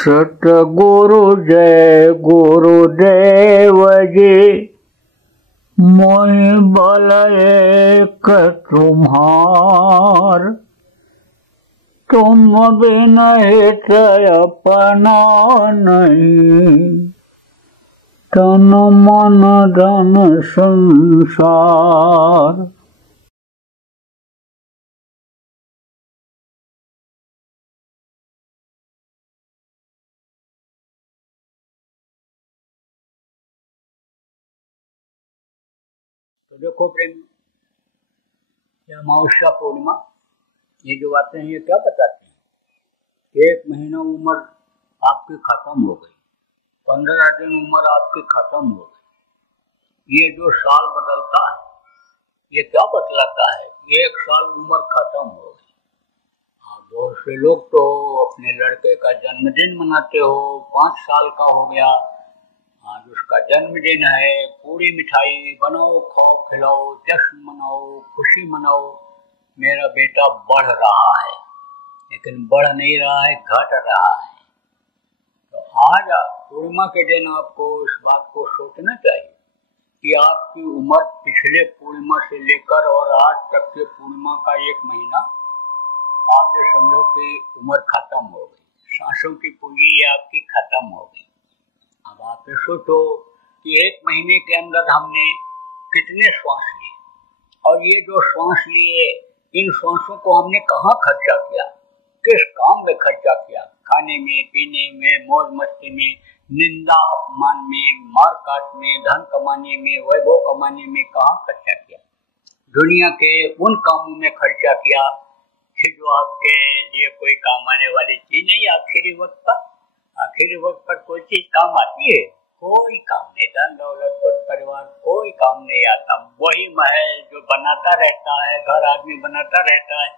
सतगुरु जय गुरुदेव जी, मोहि बल एक तुम्हार, तुम बिन हित अपना नहीं, तन मन धन संसार। तो देखो प्रेम, यह अमावस्या पूर्णिमा, ये जो बातें हैं ये क्या बताते हैं कि 1 महीना उम्र आपकी खत्म हो गई, 15 दिन उम्र आपकी खत्म हो गई। ये जो साल बदलता है ये क्या बतलाता है? 1 साल उम्र खत्म हो गई। बहुत से लोग तो अपने लड़के का जन्मदिन मनाते हो, 5 साल का हो गया, आज उसका जन्मदिन है, पूरी मिठाई बनाओ, खाओ, खिलाओ, जश्न मनाओ, खुशी मनाओ। मेरा बेटा बढ़ रहा है, लेकिन बढ़ नहीं रहा है, घट रहा है। तो आज पूर्णिमा के दिन आपको इस बात को सोचना चाहिए कि आपकी उम्र पिछले पूर्णिमा से लेकर और आज तक के पूर्णिमा का 1 महीना आप ये समझो कि उम्र खत्म हो गई, सांसों की पूंजी आपकी खत्म हो गई। अब आप ये सोचो कि 1 महीने के अंदर हमने कितने श्वास लिए, और ये जो श्वास लिए इन श्वासों को हमने कहाँ खर्चा किया, किस काम में खर्चा किया? खाने में, पीने में, मौज मस्ती में, निंदा अपमान में, मार काट में, धन कमाने में, वैभव कमाने में कहाँ खर्चा किया? दुनिया के उन कामों में खर्चा किया कि जो आपके लिए कोई काम आने वाली चीज नहीं। आखिरी वक्त पर कोई चीज काम आती है? कोई काम नहीं। धन दौलत परिवार कोई काम नहीं आता। वही महल जो बनाता रहता है, घर आदमी बनाता रहता है,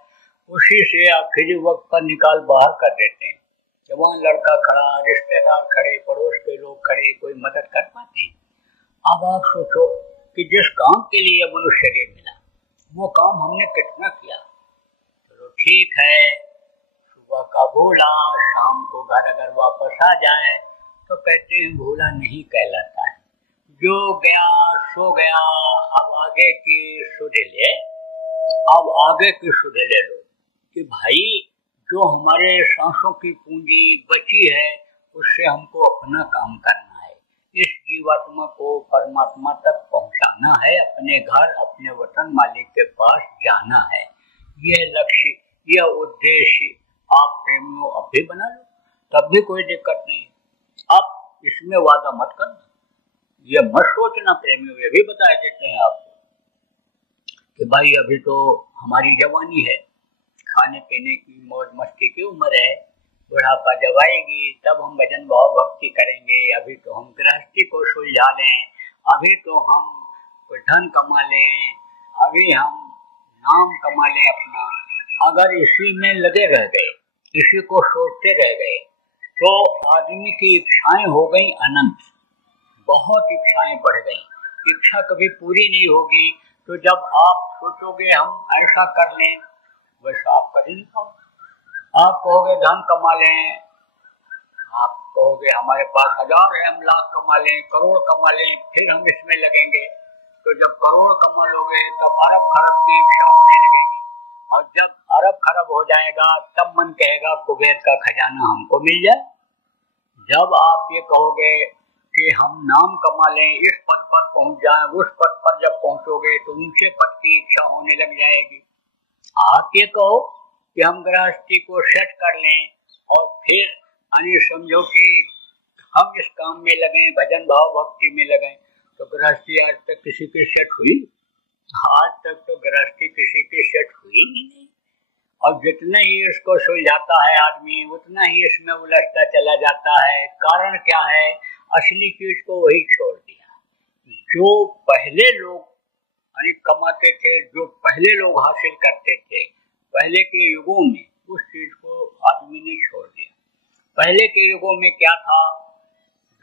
उसी से आखिरी वक्त पर निकाल बाहर कर देते हैं। जवान लड़का खड़ा, रिश्तेदार खड़े, पड़ोस के लोग खड़े, कोई मदद कर पाते हैं? अब आप सोचो कि जिस काम के लिए मनुष्य शरीर मिला वो काम हमने कितना किया। चलो ठीक है, सुबह का भूला शाम को घर अगर वापस आ जाए तो कहते हैं भूला नहीं कहलाता है। जो गया सो गया, अब आगे की सुध ले, अब आगे की सुध ले लो कि भाई जो हमारे सांसों की पूंजी बची है उससे हमको अपना काम करना है। इस जीवात्मा को परमात्मा तक पहुंचाना है, अपने घर अपने वतन मालिक के पास जाना है। यह लक्ष्य, यह उद्देश्य आप प्रेमियों अब भी बना लो, तब भी कोई दिक्कत नहीं। अब इसमें वादा मत करना, ये मत सोचना प्रेमियों, ये भी बता देते हैं आपको कि भाई अभी तो हमारी जवानी है, खाने पीने की मौज मस्ती की उम्र है, बुढ़ापा जब आएगी तब हम भजन भाव भक्ति करेंगे। अभी तो हम गृहस्थी को सुलझा लें, अभी तो हम कोई धन कमा लें, अभी हम नाम कमा लें अपना। अगर इसी में लगे रह गए, इसी को सोचते रह गए, तो आदमी की इच्छाएं हो गई अनंत, बहुत इच्छाएं बढ़ गई। इच्छा कभी पूरी नहीं होगी। तो जब आप सोचोगे हम ऐसा कर लें, वैसा आप कर ही नहीं पाओगे। आप कहोगे धन कमा लें, आप कहोगे हमारे पास 1000 है, हम लाख कमा लें, करोड़ कमा लें, फिर हम इसमें लगेंगे। तो जब करोड़ कमा लोगे तब अरब खरब की इच्छा होने लगेगी, और जब अरब खरब हो जाएगा तब मन कहेगा कुबेर का खजाना हमको मिल जाए। जब आप ये कहोगे कि हम नाम कमा लें, इस पद पर पहुंच जाएं, उस पद पर जब पहुंचोगे तो ऊंचे पद की इच्छा होने लग जाएगी। आप ये कहो कि हम गृहस्थी को सेट कर लें और फिर यानी समझो कि हम इस काम में लगें, भजन भाव भक्ति में लगें, तो गृहस्थी आज तक किसी की सेट हुई? आज तक तो गृहस्थी किसी की सेट हुई ही नहीं। और जितना ही इसको सुलझाता है आदमी, उतना ही इसमें उलझता चला जाता है। कारण क्या है? असली चीज को वही छोड़ दिया। जो पहले लोग यानी कमाते थे, जो पहले लोग हासिल करते थे पहले के युगों में, उस चीज को आदमी ने छोड़ दिया। पहले के युगों में क्या था?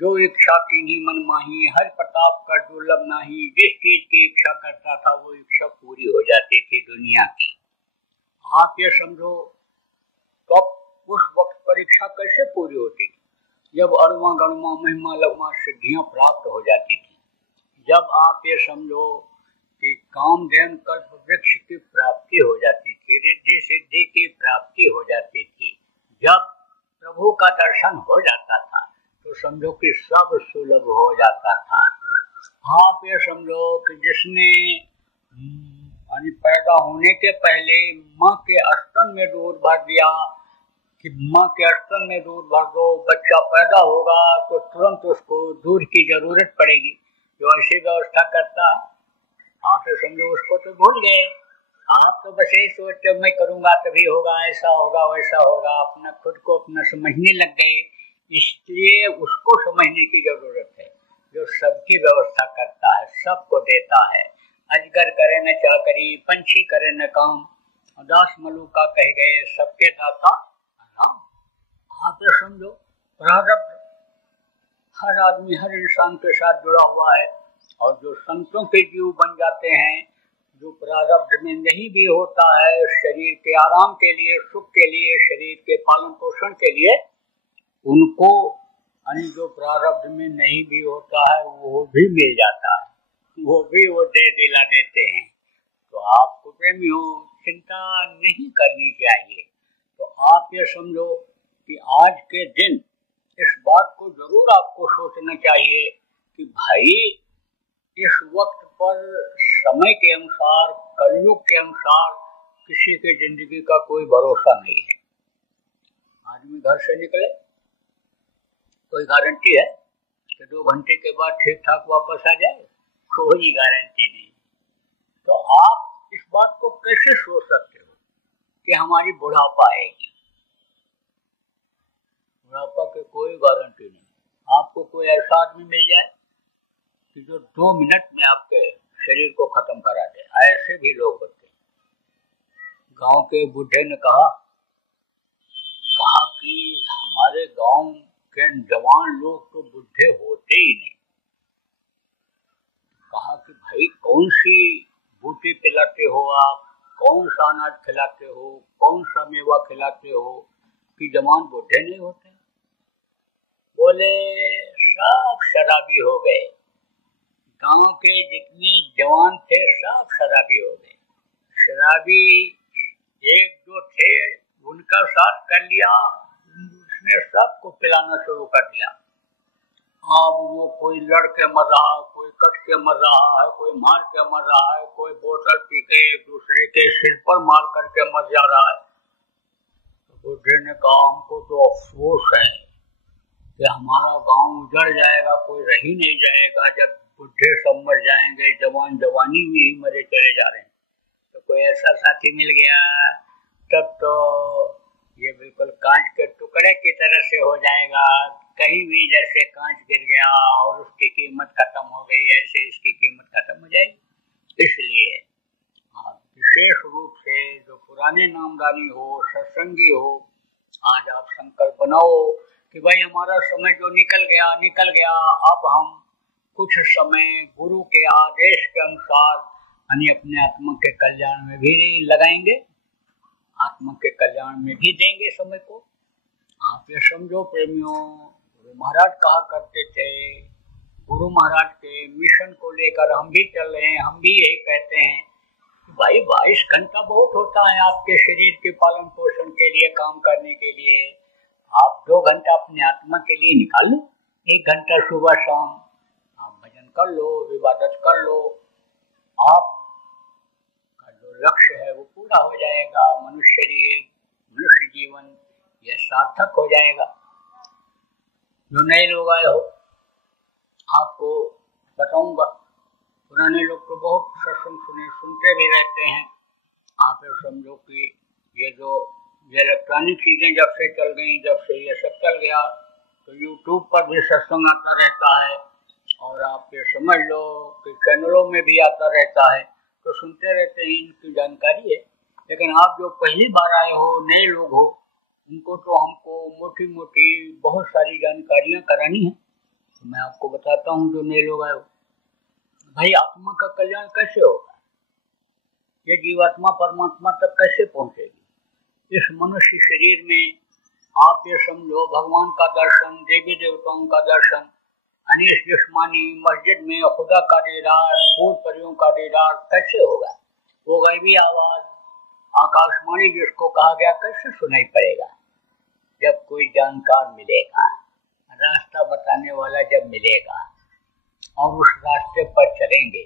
जो इच्छा कीन्ही मन माही, हर प्रताप कर दुर्लभ नाही। जिस चीज की इच्छा करता था वो इच्छा पूरी हो जाती थी दुनिया की। आप ये समझो, तो उस वक्त परीक्षा कैसे पूरी होती थी? जब अणुमा गणुमा महिमा लगमा सिद्धियां प्राप्त हो जाती थी, जब आप ये समझो कि कामधेनु कल्प वृक्ष की प्राप्ति हो जाती थी, रिद्धि सिद्धि की प्राप्ति हो जाती थी, जब प्रभु का दर्शन हो जाता था तो समझो कि सब सुलभ हो जाता था। आप ये समझो कि जिसने पैदा होने के पहले माँ के स्तन में दूध भर दिया कि माँ के स्तन में दूध भर दो, बच्चा पैदा होगा तो तुरंत उसको दूध की जरूरत पड़ेगी, जो ऐसी व्यवस्था करता है, आप तो समझो उसको तो भूल गए। आप तो बस यही सोचते मैं करूंगा तभी होगा, ऐसा होगा वैसा होगा, अपना खुद को अपना समझने लग गए। इसलिए उसको समझने की जरूरत है जो सबकी व्यवस्था करता है, सबको देता है। अजगर करे न चाकरी, पंछी करे न काम, दास मलूका कह गए सबके दाता राम। आप तो समझो प्रारब्ध हर आदमी हर इंसान के साथ जुड़ा हुआ है, और जो संतों के जीव बन जाते हैं, जो प्रारब्ध में नहीं भी होता है, शरीर के आराम के लिए, सुख के लिए, शरीर के पालन पोषण के लिए, उनको जो प्रारब्ध में नहीं भी होता है वो भी मिल जाता है, वो भी वो दिला देते हैं। तो आपको प्रेमियों चिंता नहीं करनी चाहिए। तो आप ये समझो कि आज के दिन इस बात को जरूर आपको सोचना चाहिए कि भाई इस वक्त पर समय के अनुसार, कलयुग के अनुसार किसी की जिंदगी का कोई भरोसा नहीं है। आदमी घर से निकले, कोई गारंटी है कि 2 घंटे के बाद ठीक ठाक वापस आ जाए? कोई गारंटी नहीं। तो आप इस बात को कैसे सोच सकते हो कि हमारी बुढ़ापा आएगी? बुढ़ापा की कोई गारंटी नहीं। आपको कोई ऐसा आदमी मिल जाए कि जो 2 मिनट में आपके शरीर को खत्म करा दे, ऐसे भी लोग होते हैं। गांव के बूढ़े ने कहा कि हमारे गांव के जवान लोग तो बूढ़े होते ही नहीं। कहा कि भाई कौन सी बूटी पिलाते हो आप, कौन सा अनाज खिलाते हो, कौन सा मेवा खिलाते हो कि जवान बूढ़े नहीं होते? बोले सब शराबी हो गए, गांव के जितने जवान थे सब शराबी हो गए। शराबी 1-2 थे, उनका साथ कर लिया, उसने सबको पिलाना शुरू कर दिया। अब वो कोई लड़ के मर रहा है, कोई कट के मर रहा है, कोई मार के मर रहा है, कोई बोतल पी के एक दूसरे के सिर पर मार करके मर जा रहा है। तो बुढ़े ने कहा हमको तो अफसोस है कि हमारा गांव उजड़ जाएगा, कोई रह ही नहीं जाएगा। जब बुढ़े सब मर जाएंगे, जवान जवानी में ही मरे चले जा रहे हैं। तो कोई ऐसा साथी मिल गया तब तो ये बिल्कुल कांच के टुकड़े की तरह से हो जाएगा। कहीं भी जैसे कांच गिर गया और उसकी कीमत खत्म हो गई, ऐसे इसकी कीमत खत्म हो जाएगी। इसलिए आप विशेष रूप से जो पुराने नामदानी हो, सत्संगी हो, आज आप संकल्प बनाओ कि भाई हमारा समय जो निकल गया, अब हम कुछ समय गुरु के आदेश के अनुसार अपने आत्मा के कल्याण में भी लगाएंगे, आत्मा के कल्याण में भी देंगे समय को। आप ये समझो प्रेमियों, गुरु महाराज कहा करते थे, गुरु महाराज के मिशन को लेकर हम भी चल रहे हैं। हम भी यही कहते हैं कि भाई 22 घंटा बहुत होता है आपके शरीर के पालन पोषण के लिए, काम करने के लिए। आप 2 घंटा अपने आत्मा के लिए निकाल लो, 1 घंटा सुबह शाम आप भजन कर लो, इबादत कर लो। आप जो लक्ष्य है वो पूरा हो जाएगा। मनुष्य जीवन यह सार्थक हो जाएगा। जो नए लोग आए हो, आपको बताऊंगा, पुराने लोग तो बहुत सत्संग सुनते भी रहते हैं। आप ये समझो कि ये जो इलेक्ट्रॉनिक चीजें जब से चल गई, जब से ये सब चल गया, तो यूट्यूब पर भी सत्संग आता रहता है, और आप ये समझ लो कि चैनलों में भी आता रहता है, तो सुनते रहते हैं, इनकी जानकारी है। लेकिन आप जो पहली बार आए हो, नए लोग हो, उनको तो हमको मोटी मोटी बहुत सारी जानकारियां करानी है। तो मैं आपको बताता हूँ, जो नए लोग आए हो, भाई आत्मा का कल्याण कैसे होगा, ये जीवात्मा परमात्मा तक कैसे पहुंचेगी? इस मनुष्य शरीर में आप ये समझो भगवान का दर्शन, देवी देवताओं का दर्शन, अनीस जिस्मानी मस्जिद में खुदा का दीदार, भूत परियों का दीदार कैसे होगा? वो गैबी आवाज आकाशवाणी जिसको कहा गया कैसे सुनाई पड़ेगा? जब कोई जानकार मिलेगा, रास्ता बताने वाला जब मिलेगा और उस रास्ते पर चलेंगे,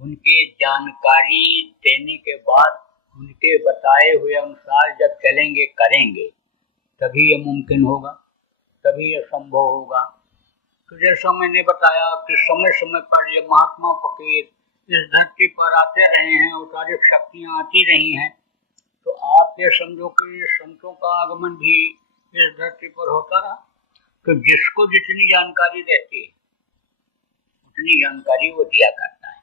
उनकी जानकारी देने के बाद उनके बताए हुए अनुसार जब चलेंगे करेंगे, तभी ये मुमकिन होगा, तभी ये संभव होगा। तो जैसा मैंने बताया कि समय समय पर ये महात्मा फकीर इस धरती पर आते रहे हैं, औतारिक शक्तियाँ आती रही हैं, तो आप ये समझो कि संतों का आगमन भी इस धरती पर होता रहा। तो जिसको जितनी जानकारी रहती है उतनी जानकारी वो दिया करता है।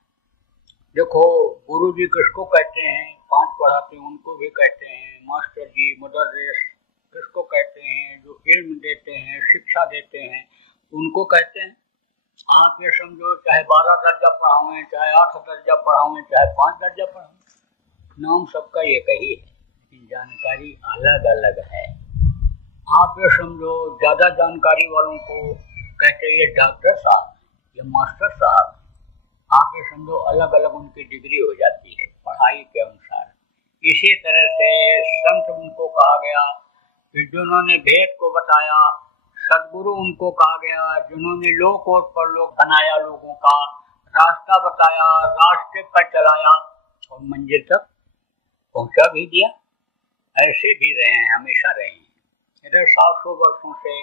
देखो गुरु जी किसको कहते हैं? 5 पढ़ाते हैं उनको भी कहते हैं मास्टर जी, मुदर्रिस किसको कहते हैं? जो इल्म देते हैं, शिक्षा देते हैं, उनको कहते हैं। आप ये समझो चाहे 12 दर्जा पढ़ाओ, चाहे 8 दर्जा पढ़ाओ, चाहे 5 दर्जा पढ़ाओ, नाम सबका एक ही है, लेकिन जानकारी अलग अलग है। आप ये समझो ज्यादा जानकारी वालों को कहते हैं ये डॉक्टर साहब, ये मास्टर साहब। आप ये समझो अलग अलग उनकी डिग्री हो जाती है पढ़ाई के अनुसार। इसी तरह से संत उनको कहा गया कि जिन्होंने भेद को बताया, सदगुरु उनको कहा गया जिन्होंने लोक और परलोक बनाया, लोगों का रास्ता बताया, रास्ते पर चलाया और मंजिल तक पहुंचा भी दिया। ऐसे भी रहे हैं, हमेशा रहे हैं, इधर 700 वर्षों से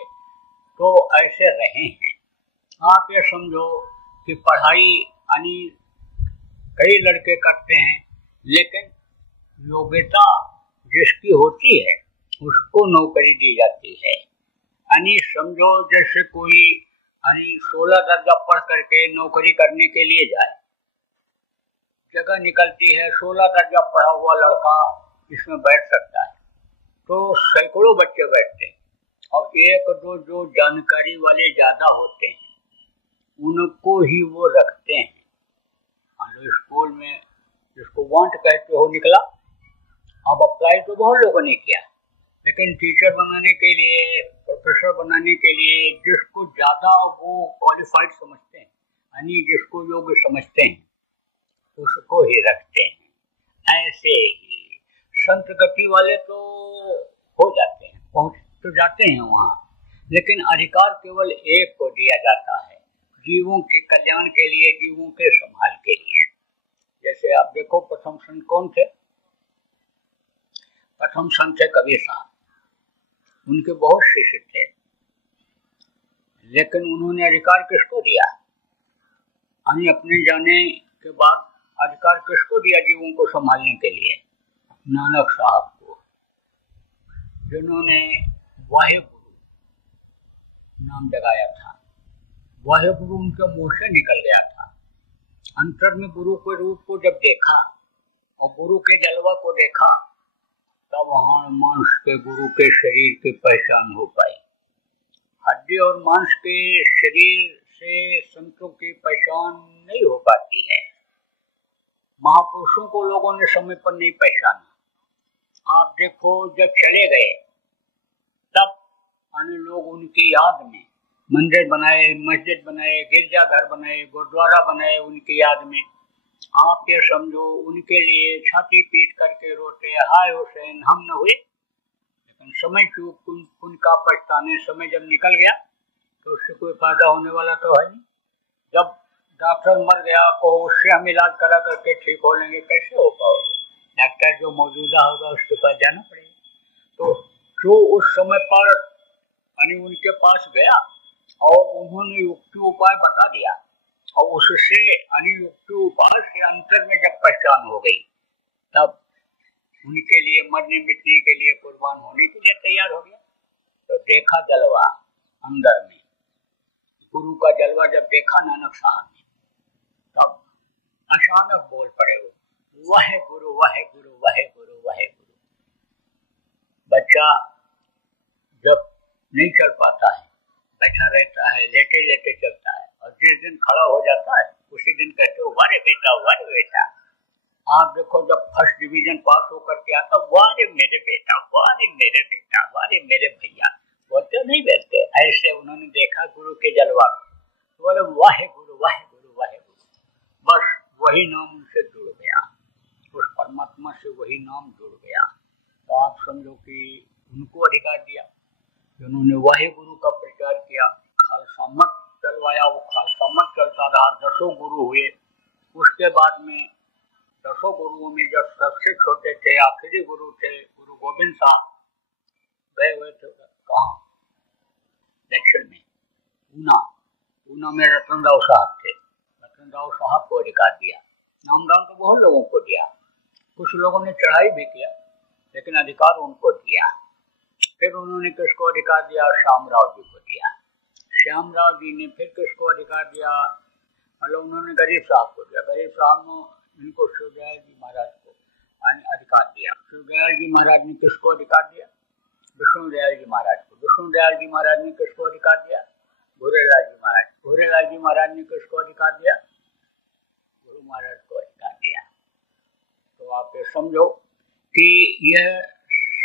तो ऐसे रहे हैं। आप ये समझो कि पढ़ाई यानी कई लड़के करते हैं, लेकिन योग्यता जिसकी होती है उसको नौकरी दी जाती है। यानी समझो जैसे कोई 16 दर्जा पढ़ करके नौकरी करने के लिए जाए, जगह निकलती है, 16 दर्जा पढ़ा हुआ लड़का इसमें बैठ सकता है, तो सैकड़ों बच्चे बैठते हैं और एक दो जो जानकारी वाले ज्यादा होते हैं उनको ही वो रखते हैं। स्कूल में जिसको वांट कहते हो निकला, अब अप्लाई तो बहुत लोगों ने किया, लेकिन टीचर बनाने के लिए, प्रोफेसर बनाने के लिए जिसको ज्यादा वो क्वालिफाइड समझते हैं, यानी जिसको योग्य समझते हैं, उसको ही रखते हैं। ऐसे ही संत गति वाले तो हो जाते हैं, पहुंच तो जाते हैं वहां, लेकिन अधिकार केवल एक को दिया जाता है, जीवों के कल्याण के लिए, जीवों के संभाल के लिए। जैसे आप देखो प्रथम संत कौन थे? प्रथम संत थे कबीर साहब। उनके बहुत शिष्य थे, लेकिन उन्होंने अधिकार किसको दिया? यानी अपने जाने के बाद अधिकार किसको दिया जीवों को संभालने के लिए? नानक साहब को, जिन्होंने वाहे गुरु नाम जगाया था। वाहे गुरु उनके मुंह से निकल गया था। अंतर में गुरु के रूप को जब देखा और गुरु के जलवा को देखा, तब वहां मांस के गुरु के शरीर की पहचान हो पाई। हड्डी और मांस के शरीर से संतों की पहचान नहीं हो पाती है। महापुरुषों को लोगों ने समय पर नहीं पहचाना। आप देखो जब चले गए तब अन्य लोग उनकी याद में मंदिर बनाए, मस्जिद बनाए, गिरजाघर बनाए, गुरुद्वारा बनाए उनकी याद में। आप ये समझो उनके लिए छाती पीट करके रोते, हाय हुसैन हम न हुए। लेकिन समय चूक उनका पछताने, समय जब निकल गया तो उससे कोई फायदा होने वाला तो है नहीं। जब डॉक्टर मर गया तो उससे हम इलाज करा करके ठीक हो लेंगे, कैसे हो पाओगे? डॉक्टर जो मौजूदा होगा उसके पास जाना पड़ेगा। तो जो उस समय पर उनके पास गया और उन्होंने युक्ति उपाय बता दिया और उससे युक्ति उपाय से अंतर में जब पहचान हो गई, तब उनके लिए मरने मिटने के लिए, कुर्बान होने के लिए तैयार हो गया। तो देखा जलवा अंदर में, गुरु का जलवा जब देखा नानक साहब ने, तब अचानक बोल पड़े वो, वाहे गुरु वाहे गुरु वाहे गुरु वाहे गुरु। बच्चा जब नहीं चल पाता है, बैठा रहता है, लेटे लेटे चलता है, और जिस दिन खड़ा हो जाता है उसी दिन कहते हो वारे बेटा वारे बेटा। आप देखो जब फर्स्ट डिवीजन पास होकर के आता, वारे मेरे बेटा वारे मेरे बेटा वारे मेरे भैया, बोलते नहीं बोलते, ऐसे उन्होंने देखा गुरु के जलवा को, तो बोले वाहे गुरु वाहे गुरु वाहे गुरु। बस वही नाम उनसे जुड़ गया, उस परमात्मा से वही नाम जुड़ गया। तो आप समझो कि उनको अधिकार दिया, उन्होंने वाहे गुरु का प्रचार किया, खालसा मत चलवाया, वो खालसा मत चलता रहा, 10 गुरु हुए। उसके बाद में 10 गुरुओं में जब सबसे छोटे थे, आखिरी गुरु थे गुरु गोविंद साहब, गए हुए थे कहाँ, दक्षिण में ऊना में रतन राव साहब थे। रतन राव साहब को अधिकार दिया, नामदान तो बहुत लोगों को दिया, कुछ लोगों ने चढ़ाई भी किया, लेकिन अधिकार उनको दिया। फिर उन्होंने किसको अधिकार दिया, श्यामराव जी को दिया। श्यामराव जी ने फिर किसको अधिकार दिया, मतलब उन्होंने गरीब साहब को दिया। गरीब साहब ने इनको शिवदयाल जी महाराज को अधिकार दिया। शिवदयाल जी महाराज ने किसको अधिकार दिया, विष्णुदयाल जी महाराज को। विष्णुदयाल जी महाराज ने किसको अधिकार दिया, भूरेलाल जी महाराज। भूरेलाल जी महाराज ने किसको अधिकार दिया, गुरु महाराज को अधिकार दिया। तो आप ये समझो कि यह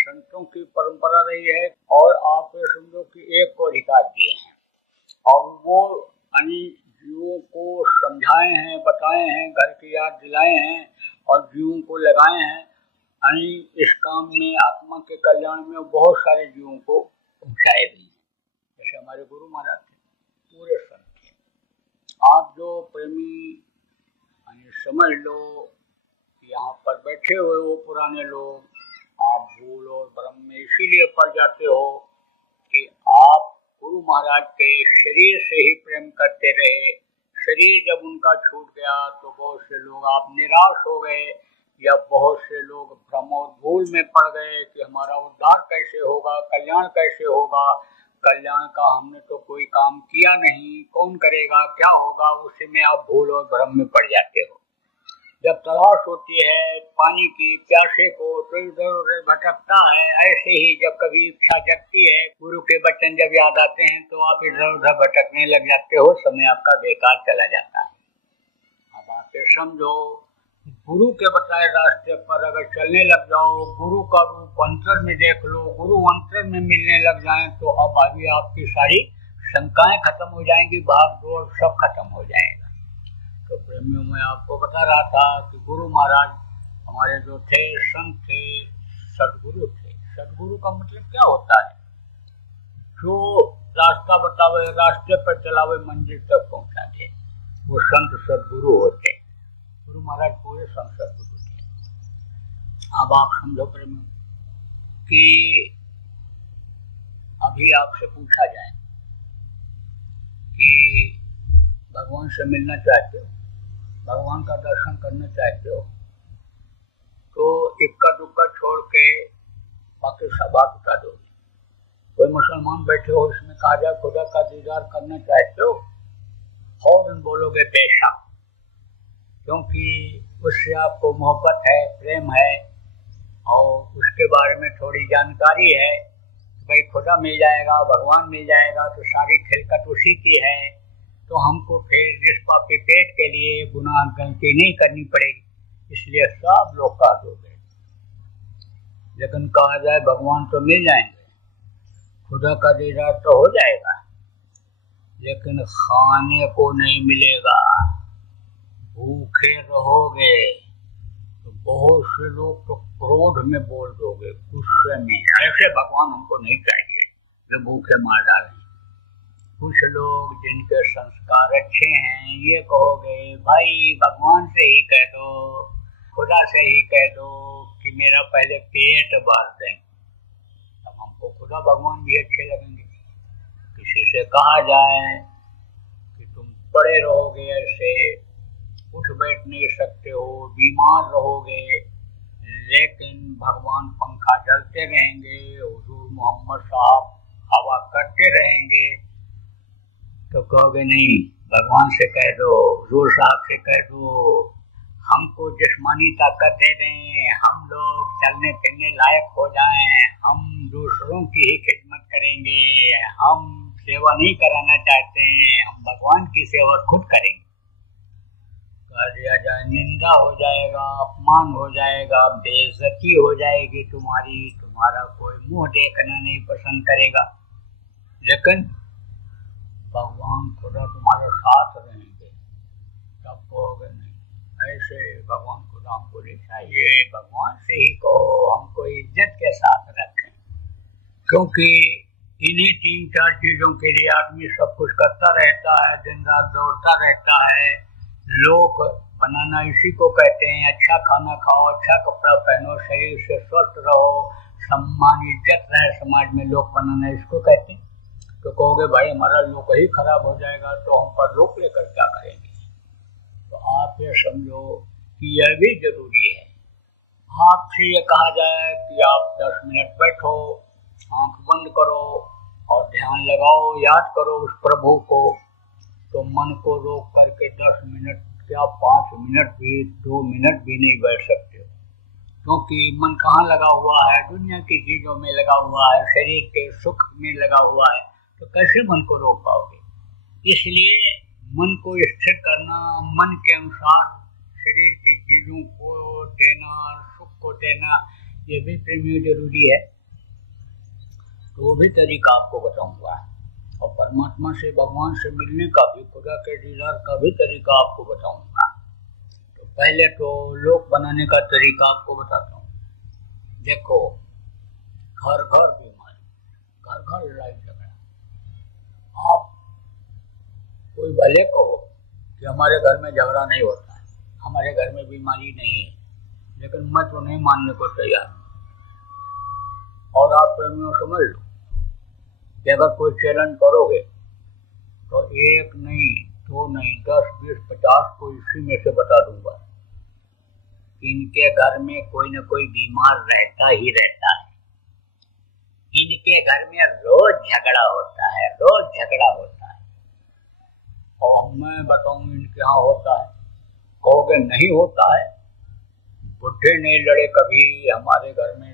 संतों की परंपरा रही है, और आप ये समझो कि एक को अधिकार दिए हैं, और वो जीवों को समझाए हैं, बताए हैं, घर की याद दिलाए हैं, और जीवों को लगाए हैं इस काम में, आत्मा के कल्याण में बहुत सारे जीवों को पहुँचाए भी हैं। जैसे हमारे गुरु महाराज थे, पूरे संत थे। आप जो प्रेमी समझ लो, यहाँ पर बैठे हुए वो पुराने लोग, आप भूल और भ्रम में इसीलिए पड़ जाते हो कि आप गुरु महाराज के शरीर से ही प्रेम करते रहे। शरीर जब उनका छूट गया तो बहुत से लोग आप निराश हो गए, या बहुत से लोग भ्रम और भूल में पड़ गए कि हमारा उद्धार कैसे होगा, कल्याण कैसे होगा। कल्याण का हमने तो कोई काम किया नहीं, कौन करेगा, क्या होगा, उसी में आप भूल और भ्रम में पड़ जाते हो। जब तलाश होती है पानी की प्यासे को तो इधर उधर भटकता है, ऐसे ही जब कभी इच्छा जगती है, गुरु के वचन जब याद आते हैं तो आप इधर उधर भटकने लग जाते हो, समय आपका बेकार चला जाता है। अब आप ये समझो, गुरु के बताए रास्ते पर अगर चलने लग जाओ, गुरु का रूप अंतर में देख लो, गुरु अंतर में मिलने लग जाए, तो अब अभी आपकी सारी शंकाएं खत्म हो जाएंगी, भाग दौड़ सब खत्म हो जाएगा। तो प्रेमियों में आपको बता रहा था कि गुरु महाराज हमारे जो थे संत थे, सदगुरु थे। सदगुरु का मतलब क्या होता है, जो रास्ता बतावे, रास्ते पर चलावे, मंजिल तक पहुंचा दे, वो संत सदगुरु होते। गुरु महाराज पूरे संत सदगुरु थे। अब आप समझो प्रेमियों कि अभी आपसे पूछा जाए कि भगवान से मिलना चाहते हो, भगवान का दर्शन करना चाहते हो, तो इक्का दुक्का छोड़ के बाकी सब बात बता दो। कोई मुसलमान बैठे हो, इसमें कहा जाए खुदा का दीदार करना चाहते हो, फौरन बोलोगे बेशक, क्योंकि उससे आपको मोहब्बत है, प्रेम है, और उसके बारे में थोड़ी जानकारी है। भाई खुदा मिल जाएगा, भगवान मिल जाएगा, तो सारी खिलकत उसी की है, तो हमको फिर इस पापी पेट के लिए गुनाह गलती नहीं करनी पड़ेगी, इसलिए सब लोग कहा दोगे। लेकिन कहा जाए भगवान तो मिल जाएंगे, खुदा का दीदार तो हो जाएगा, लेकिन खाने को नहीं मिलेगा, भूखे रहोगे। तो बहुत से लोग तो क्रोध में बोल दोगे, गुस्से में, ऐसे भगवान हमको नहीं चाहिए जो भूखे मार डालें। कुछ लोग जिनके संस्कार अच्छे हैं, ये कहोगे भाई भगवान से ही कह दो, खुदा से ही कह दो कि मेरा पहले पेट भर दें, अब हमको खुदा भगवान भी अच्छे लगेंगे। किसी से कहा जाए कि तुम पड़े रहोगे, ऐसे उठ बैठ नहीं सकते हो, बीमार रहोगे, लेकिन भगवान पंखा जलते रहेंगे, हुजूर मोहम्मद साहब हवा करते रहेंगे, तो कहोगे नहीं, भगवान से कह दो, हुजूर साहब से कह दो, हमको जिस्मानी ताकत दे दें, हम लोग चलने फिरने लायक हो जाएं, हम दूसरों की ही खिदमत करेंगे, हम सेवा नहीं कराना चाहते हैं, हम भगवान की सेवा खुद करेंगे। कह दिया जाए निंदा हो जाएगा, अपमान हो जाएगा, बेइज्जती हो जाएगी तुम्हारी, तुम्हारा कोई मुंह देखना नहीं पसंद करेगा। लेकिन भगवान खुदा तुम्हारे साथ रहेंगे तब कहोगे नहीं। ऐसे भगवान खुदा हमको नहीं चाहिए, भगवान से ही कहो हमको इज्जत के साथ रखें, क्योंकि इन्हीं 3-4 चीजों के लिए आदमी सब कुछ करता रहता है, दिन रात दौड़ता रहता है। लोग बनाना इसी को कहते हैं, अच्छा खाना खाओ, अच्छा कपड़ा पहनो, शरीर से स्वस्थ रहो, सम्मान इज्जत रहे समाज में, लोक बनाना इसको कहते हैं। तो कहोगे भाई हमारा लोक ही खराब हो जाएगा तो हम पर लोक लेकर क्या करेंगे। तो आप ये समझो कि यह भी जरूरी है। आपसे ये कहा जाए कि आप 10 मिनट बैठो, आंख बंद करो और ध्यान लगाओ, याद करो उस प्रभु को, तो मन को रोक करके 10 मिनट क्या 5 मिनट भी 2 मिनट भी नहीं बैठ सकते हो, क्योंकि मन कहाँ लगा हुआ है, दुनिया की चीजों में लगा हुआ है, शरीर के सुख में लगा हुआ है, तो कैसे मन को रोक पाओगे। इसलिए मन को स्थिर करना, मन के अनुसार शरीर की चीजों को देना, सुख को देना, ये भी प्रेमियों जरूरी है। तो वो भी तरीका आपको बताऊंगा, और परमात्मा से भगवान से मिलने का भी, खुदा के दीदार का भी तरीका आपको बताऊंगा। तो पहले तो लोक बनाने का तरीका आपको बताता हूँ। देखो, घर घर बीमारी, घर घर लड़ाई झगड़ा। आप कोई भले कहो कि हमारे घर में झगड़ा नहीं होता है, हमारे घर में बीमारी नहीं है, लेकिन मैं तो नहीं मानने को तैयार हूँ। और आप प्रेमियों समझ लो कि अगर कोई चैलेंज करोगे तो 1 नहीं, 2 नहीं, 10, 20, 50 को इसी में से बता दूंगा। इनके घर में कोई न कोई बीमार रहता ही रहता है, इनके घर में रोज झगड़ा होता है, रोज झगड़ा होता है। और मैं बताऊं इनके यहाँ होता है, कहोगे नहीं होता है, बुढ़े नहीं लड़े कभी हमारे घर में,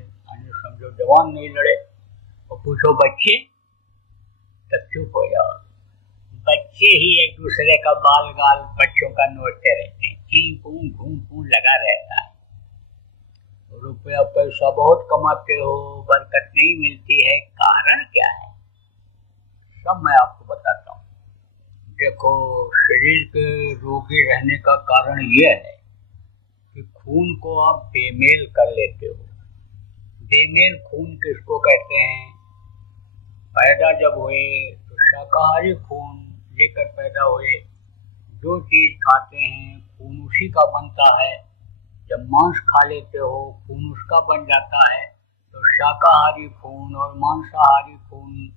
समझो जवान नहीं लड़े। और पूछो बच्चे, तब चुप हो जाओ। बच्चे ही एक दूसरे का बाल गाल बच्चों का नोचते रहते हैं, ची पू घूम पू लगा रहता है। रुपया पैसा बहुत कमाते हो, बरकत नहीं मिलती है, कारण क्या है, सब मैं आपको बताता हूँ। देखो, शरीर के रोगी रहने का कारण यह है कि खून को आप बेमेल कर लेते हो। बेमेल खून किसको कहते हैं? पैदा जब हुए तो शाकाहारी खून लेकर पैदा हुए, जो चीज खाते हैं खून उसी का बनता है। जब मांस खा लेते हो खून उसका बन जाता है। तो शाकाहारी खून और मांसाहारी खून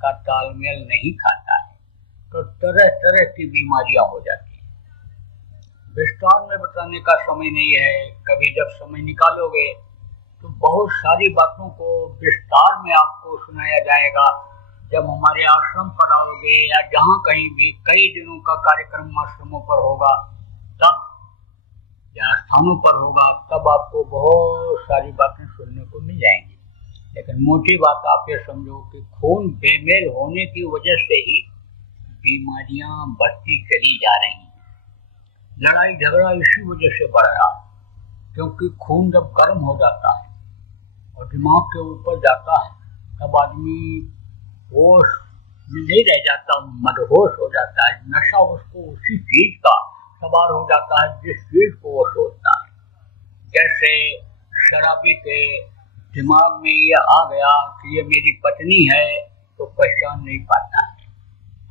का तालमेल नहीं खाता है, तो तरह तरह की बीमारियां हो जाती हैं। विस्तार में बताने का समय नहीं है, कभी जब समय निकालोगे तो बहुत सारी बातों को विस्तार में आपको सुनाया जाएगा। जब हमारे आश्रम पर आओगे या जहाँ कहीं भी कई दिनों का कार्यक्रम आश्रमों पर होगा, तब या स्थानों पर होगा, तब आपको बहुत सारी बातें सुनने को मिल जाएंगी। लेकिन मोटी बात आप ये समझो कि खून बेमेल होने की वजह से ही बीमारियां बढ़ती चली जा रही हैं। लड़ाई झगड़ा इसी वजह से बढ़ रहा है, क्योंकि खून जब गर्म हो जाता है और दिमाग के ऊपर जाता है, तब आदमी होश में नहीं रह जाता, मदहोश हो जाता है। नशा उसको उसी चीज का सवार हो जाता है जिस चीज को वो सोचता है। जैसे शराबी के दिमाग में ये आ गया कि ये मेरी पत्नी है, तो पहचान नहीं पाता है।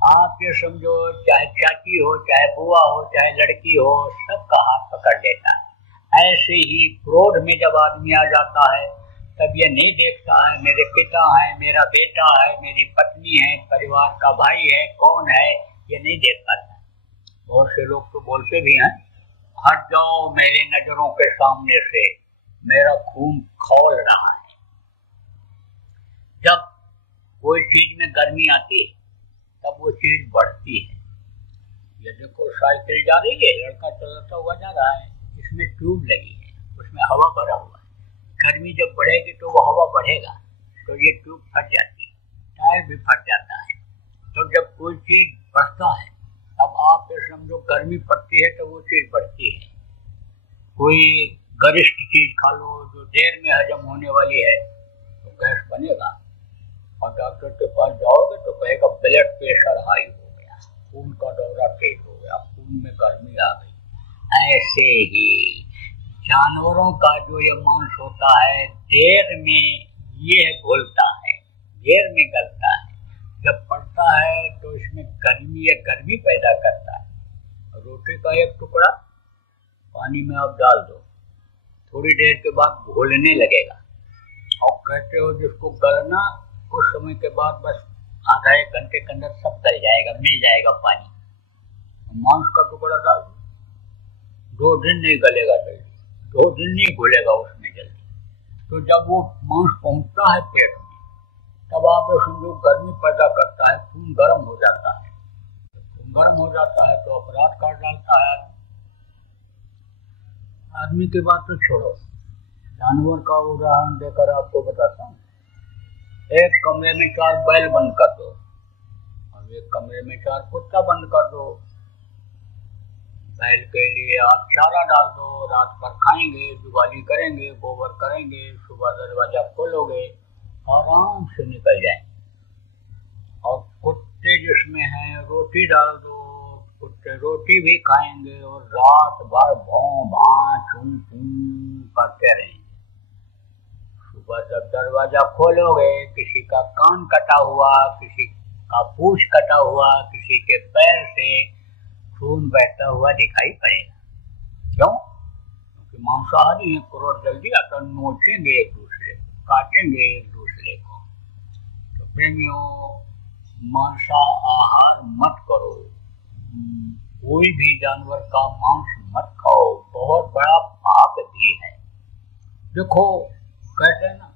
आप ये समझो, चाहे चाची हो, चाहे बुआ हो, चाहे लड़की हो, सबका हाथ पकड़ लेता है। ऐसे ही क्रोध में जब आदमी आ जाता है, तब ये नहीं देखता है मेरे पिता है, मेरा बेटा है, मेरी पत्नी है, परिवार का भाई है, कौन है, ये नहीं देख पाता। बहुत से लोग तो बोलते भी हैं, हट जाओ मेरी नजरों के सामने से, मेरा खून खौल रहा है। जब कोई चीज में गर्मी आती है तब वो चीज बढ़ती है। ये देखो, साइकिल जा रही है, लड़का चलाता हुआ जा रहा है, इसमें ट्यूब लगी है, उसमें हवा भरा हुआ है। गर्मी जब बढ़ेगी तो वो हवा बढ़ेगा, तो ये ट्यूब फट जाती है, टायर भी फट जाता है। तो जब कोई चीज बढ़ता है, अब आप ये समझो गर्मी पड़ती है तो वो चीज बढ़ती है। कोई गरिष्ठ चीज खा लो जो देर में हजम होने वाली है, तो गैस बनेगा। और डॉक्टर के पास जाओगे तो कहेगा ब्लड प्रेशर हाई हो गया, खून का दौरा तेज हो गया, खून में गर्मी आ गई। ऐसे ही जानवरों का जो ये मांस होता है देर में ये घुलता है, देर में गलता है, जब पड़ता है तो इसमें गर्मी या गर्मी पैदा करता है। रोटी का एक टुकड़ा पानी में आप डाल दो, थोड़ी देर के बाद घुलने लगेगा और कहते हो जिसको गलना कुछ समय के बाद बस आधा एक घंटे के अंदर सब गल जाएगा, मिल जाएगा पानी। मांस का टुकड़ा डाल दो, 2 दिन नहीं गलेगा जल्दी, 2 दिन नहीं घुलेगा उसमें जल्दी। तो जब वो मांस पहुंचता है पेट में तब आप समझो गर्मी पैदा करता है, खून गर्म हो जाता है। खून गर्म हो जाता है तो अपराध कर डालता है आदमी की बात तो छोड़ो, जानवर का उदाहरण देकर आपको बताता हूँ। एक कमरे में 4 बैल बंद कर दो और एक कमरे में 4 कुत्ता बंद कर दो। बैल के लिए आप चारा डाल दो, रात भर खाएंगे, जुगाली करेंगे, गोबर करेंगे, सुबह दरवाजा खोलोगे आराम से निकल जाएंगे। और कुत्ते जिसमें हैं रोटी डाल दो, कुत्ते रोटी भी खाएंगे और रात भर भौं भां चूं चूं करते रहेंगे। सुबह जब दरवाजा खोलोगे किसी का कान कटा हुआ, किसी का पूंछ कटा हुआ, किसी के पैर से खून बहता हुआ दिखाई पड़ेगा। क्यों? क्योंकि मांसाहारी है, क्रोध जल्दी आता, नोचेंगे एक दूसरे को, काटेंगे एक दूसरे को। तो प्रेमियों, मांसा आहार मत करो, कोई भी जानवर का मांस मत खाओ, बहुत बड़ा पाप भी है। देखो कहते हैं ना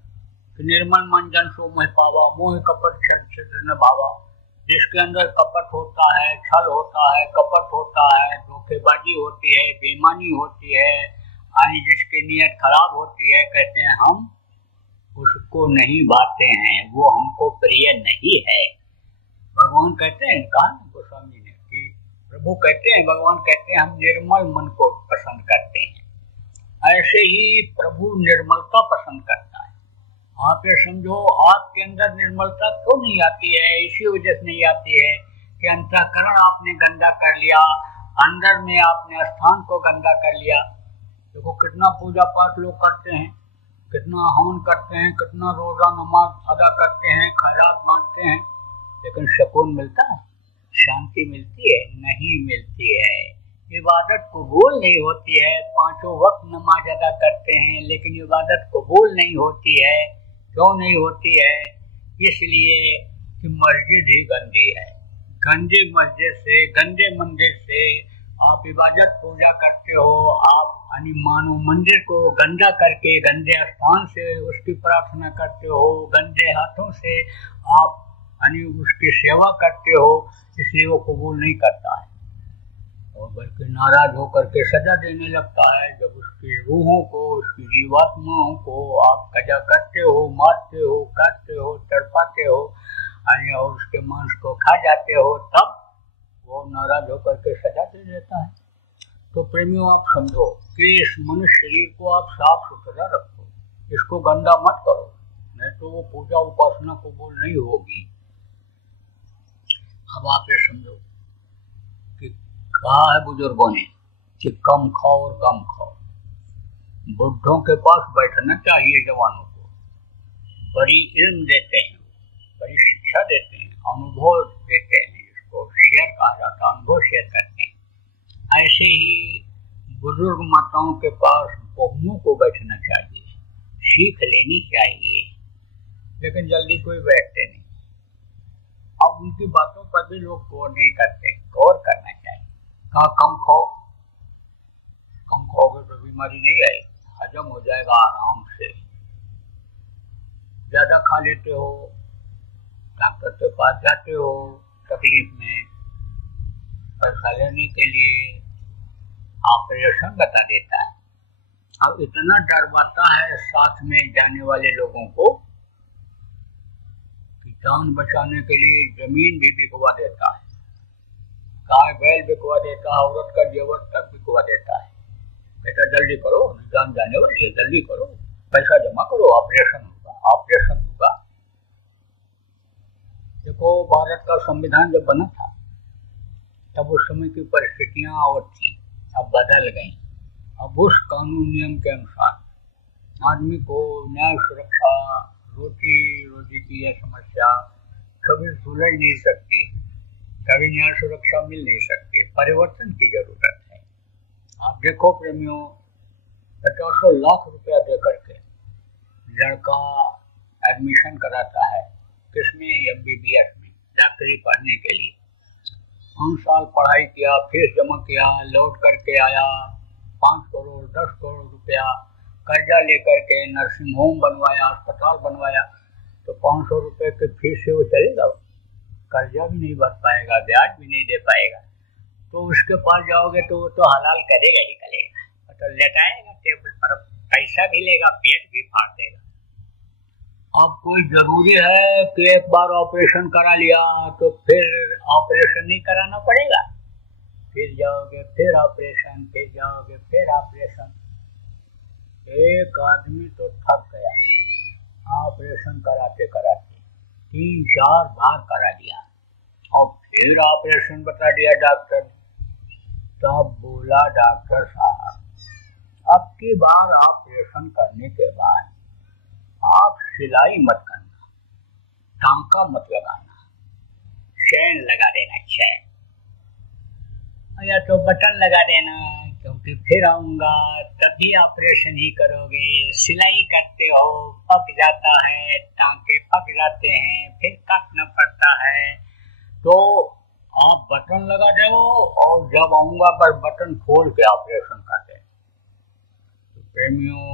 कि निर्मल मन जन सो मोह पावा, मोह कपट छल न भावा। जिसके अंदर कपट होता है, छल होता है, कपट होता है, धोखेबाजी होती है, बेईमानी होती है, यानी जिसकी नीयत खराब होती है, कहते हैं हम उसको नहीं भाते हैं, वो हमको प्रिय नहीं है। भगवान कहते हैं, कहा गोस्वामी ने कि प्रभु कहते हैं, भगवान कहते हैं हम निर्मल मन को पसंद करते हैं। ऐसे ही प्रभु निर्मलता पसंद करता है। आप ये समझो आपके अंदर निर्मलता क्यों नहीं आती है? इसी वजह से नहीं आती है कि अंतःकरण आपने गंदा कर लिया, अंदर में आपने स्थान को गंदा कर लिया। देखो कितना पूजा पाठ लोग करते हैं, कितना हवन करते हैं, कितना रोजा नमाज अदा करते हैं, खैरात बांटते हैं, लेकिन सुकून मिलता है, शांति मिलती है? नहीं मिलती है। इबादत कबूल नहीं होती है। 5 वक्त नमाज अदा करते हैं लेकिन इबादत कबूल नहीं होती है। क्यों नहीं होती है? इसलिए कि मस्जिद ही गंदी है। गंदी मस्जिद से, गंदे मंदिर से आप इबादत पूजा करते हो, आप यानी मानो मंदिर को गंदा करके गंदे स्थान से उसकी प्रार्थना करते हो, गंदे हाथों से आप यानी उसकी सेवा करते हो, इसलिए वो कबूल नहीं करता है और बल्कि नाराज होकर के सजा देने लगता है। जब उसकी रूहों को, उसकी जीवात्माओं को आप सजा करते हो, मारते हो, काटते हो, तड़पाते हो और उसके मांस को खा जाते हो, तब वो नाराज होकर के सजा दे देता है। तो प्रेमियों आप समझो कि इस मनुष्य शरीर को आप साफ सुथरा रखो, इसको गंदा मत करो, नहीं तो वो पूजा उपासना कबूल नहीं होगी। अब आप ये समझो कि कहा है बुजुर्गों ने कि कम खाओ और गम खाओ। बुढ़ों के पास बैठना चाहिए जवानों को, बड़ी इल्म देते हैं, बड़ी शिक्षा देते हैं, अनुभव देते हैं, इसको शेयर कहा जाता है, अनुभव शेयर करते हैं। ऐसे ही बुजुर्ग माताओं के पास बहुओं को बैठना चाहिए, सीख लेनी चाहिए, लेकिन जल्दी कोई बैठते नहीं। अब उनकी बातों पर भी लोग गौर नहीं करते, गौर करना चाहिए। कहा कम खाओ, कम खाओगे तो बीमारी नहीं आएगी, हजम हो जाएगा आराम से। ज्यादा खा लेते हो, डॉक्टर के पास जाते हो तकलीफ में, पैसा लेने के लिए ऑपरेशन बता देता है। अब इतना डरवाता है साथ में जाने वाले लोगों को कि जान बचाने के लिए जमीन भी बिकवा देता है, गाय बैल बिकवा देता है, औरत का जेवर तक बिकवा देता है। बेटा जल्दी करो, जान जाने वाली है, जल्दी करो, पैसा जमा करो, ऑपरेशन होगा, ऑपरेशन होगा। देखो, भारत का संविधान जब बना था तब उस समय की परिस्थितियां और थी, अब बदल गई। अब उस कानून नियम के अनुसार आदमी को न्याय सुरक्षा, रोजी की यह समस्या कभी सुलझ नहीं सकती, कभी न्याय सुरक्षा मिल नहीं सकती। परिवर्तन की जरूरत है। आप देखो प्रेमियों, 50 लाख रुपया दे करके लड़का एडमिशन कराता है, किसमें? MBBS में, डॉक्टरी पढ़ने के लिए। 5 साल पढ़ाई किया, फीस जमा किया, लौट करके आया, 5 करोड़ 10 करोड़ रुपया कर्जा लेकर के नर्सिंग होम बनवाया, अस्पताल बनवाया, तो 500 रुपये के फीस से वो चलेगा? कर्जा भी नहीं भर पाएगा, ब्याज भी नहीं दे पाएगा। तो उसके पास जाओगे तो वो तो हलाल करेगा ही करेगा, तो लेटाएगा टेबल पर, पैसा भी लेगा, पेट भी फाड़ देगा। अब कोई जरूरी है कि एक बार ऑपरेशन करा लिया तो फिर ऑपरेशन नहीं कराना पड़ेगा? फिर जाओगे फिर ऑपरेशन, फिर जाओगे फिर ऑपरेशन। एक आदमी तो थक गया ऑपरेशन कराते कराते, 3-4 बार करा दिया और फिर ऑपरेशन बता दिया डॉक्टर। तब बोला डॉक्टर साहब, अब की बार ऑपरेशन करने के बाद आप सिलाई मत करना, टांका मत लगाना, चैन लगा देना, चैन, या तो बटन लगा देना, क्योंकि फिर आऊंगा तभी ऑपरेशन ही करोगे। सिलाई करते हो, पक जाता है, टांके पक जाते हैं, फिर काटना पड़ता है, तो आप बटन लगा दो और जब आऊंगा पर बटन खोल के ऑपरेशन कर दे। तो प्रेमियों,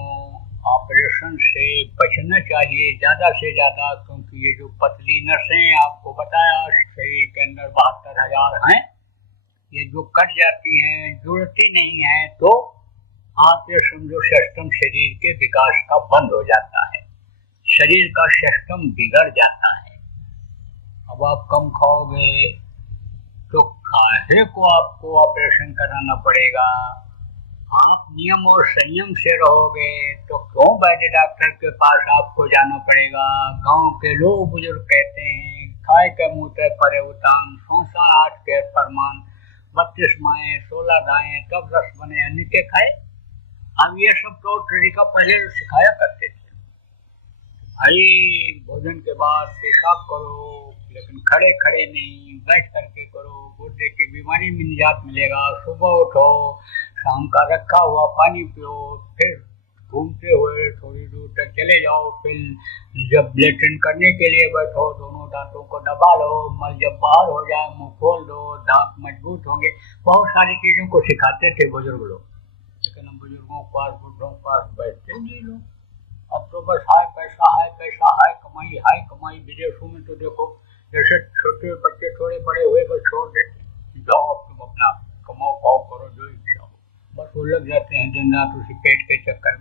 ऑपरेशन से बचना चाहिए ज्यादा से ज्यादा, क्योंकि ये जो पतली नसें आपको बताया शरीर के अंदर 72,000 हैं, ये जो कट जाती हैं, जुड़ती नहीं है, तो आप ये समझो सिस्टम शरीर के विकास का बंद हो जाता है, शरीर का सिस्टम बिगड़ जाता है। अब आप कम खाओगे तो काहे को आपको ऑपरेशन कराना पड़ेगा? आप नियम और संयम से रहोगे तो क्यों वैद्य डॉक्टर के पास आपको जाना पड़ेगा? गांव के लोग बुजुर्ग कहते हैं, खाए के मुँह ते परे उतान, 108 के फरमान, 32 माएँ 16 दाएं, तब रस बने अन्न के खाए। अब ये सब तो तरीका पहले सिखाया करते थे, भाई भोजन के बाद पेशाब करो, लेकिन खड़े खड़े नहीं, बैठ करके करो, गुर्दे की बीमारी में निजात मिलेगा। सुबह उठो, शाम का रखा हुआ पानी पियो, फिर घूमते हुए थोड़ी दूर तक चले जाओ, फिर जब लेटरिन करने के लिए बैठो, दोनों दांतों को दबा लो, मल जब बाहर हो जाए मुंह खोल दो, दांत मजबूत होंगे। बहुत सारी चीजों को सिखाते थे बुजुर्ग लोग, लेकिन हम बुजुर्गों के पास, बुढ़ों के पास बैठते नहीं लोग। अब तो बस हाय पैसा, हाय पैसा, हाय कमाई, हाय कमाई। विदेशों में तो देखो, जैसे छोटे बच्चे थोड़े बड़े हुए बस छोड़ देते, जाओ तुम अपना कमाओ खाओ करो जो इच्छा हो, बस वो लग जाते हैं दिन रात उसी पेट के चक्कर में।